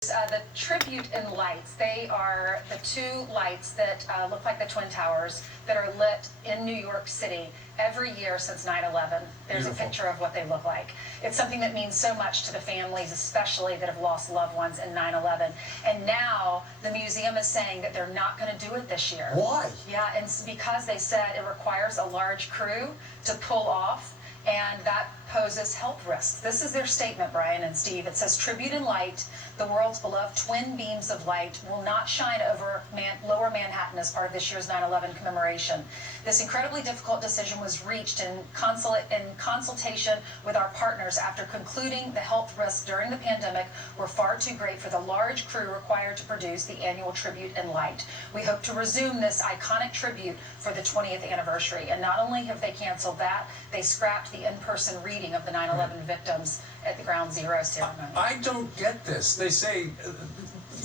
The tribute in lights, they are the two lights that look like the Twin Towers that are lit in New York City every year since 9/11. There's Beautiful. a picture of what they look like. It's something that means so much to the families, especially that have lost loved ones in 9/11. And now the museum is saying that they're not going to do it this year. Why? Yeah, and it's because they said it requires a large crew to pull off, and that poses health risks. This is their statement, Brian and Steve. It says, "Tribute in light, the world's beloved twin beams of light will not shine over lower Manhattan as part of this year's 9/11 commemoration. This incredibly difficult decision was reached in consultation with our partners after concluding the health risks during the pandemic were far too great for the large crew required to produce the annual Tribute in Light. We hope to resume this iconic tribute for the 20th anniversary." And not only have they canceled that, they scrapped the in-person reading of the 9/11 victims at the Ground Zero ceremony. I don't get this. They say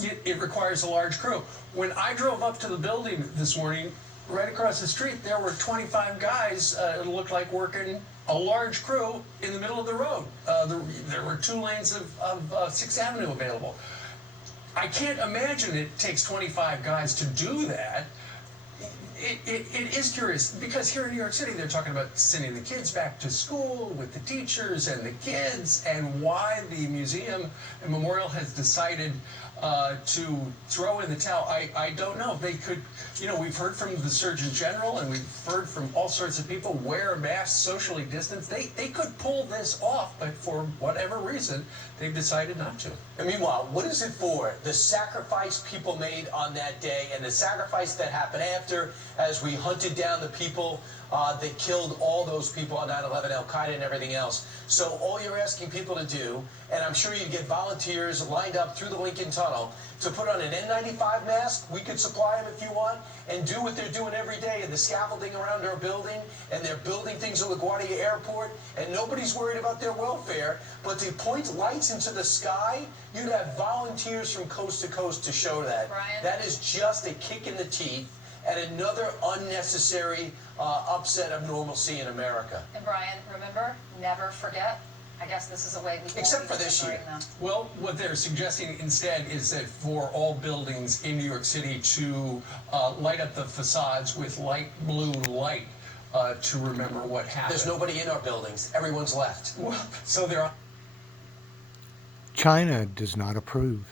it requires a large crew. When I drove up to the building this morning, right across the street, there were 25 guys, it looked like working a large crew in the middle of the road. There were 2 lanes of 6th Avenue available. I can't imagine it takes 25 guys to do that. It is curious, because here in New York City, they're talking about sending the kids back to school with the teachers and the kids, and why the museum and memorial has decided to throw in the towel. I don't know. They could, we've heard from the Surgeon General, and we've heard from all sorts of people, wear masks, socially distance. They could pull this off, but for whatever reason, they've decided not to. And meanwhile, what is it for? The sacrifice people made on that day, and the sacrifice that happened after, as we hunted down the people that killed all those people on 9/11, Al-Qaeda and everything else. So all you're asking people to do, and I'm sure you'd get volunteers lined up through the Lincoln Tunnel to put on an N95 mask. We could supply them if you want, and do what they're doing every day in the scaffolding around our building, and they're building things at LaGuardia Airport, and nobody's worried about their welfare. But to point lights into the sky, you'd have volunteers from coast to coast to show that. Brian? That is just a kick in the teeth and another unnecessary upset of normalcy in America. And Brian, remember, never forget. I guess this is a way we can Except for this year. Well, what they're suggesting instead is that for all buildings in New York City to light up the facades with light blue light to remember what happened. There's nobody in our buildings. Everyone's left. Well, so they're... China does not approve.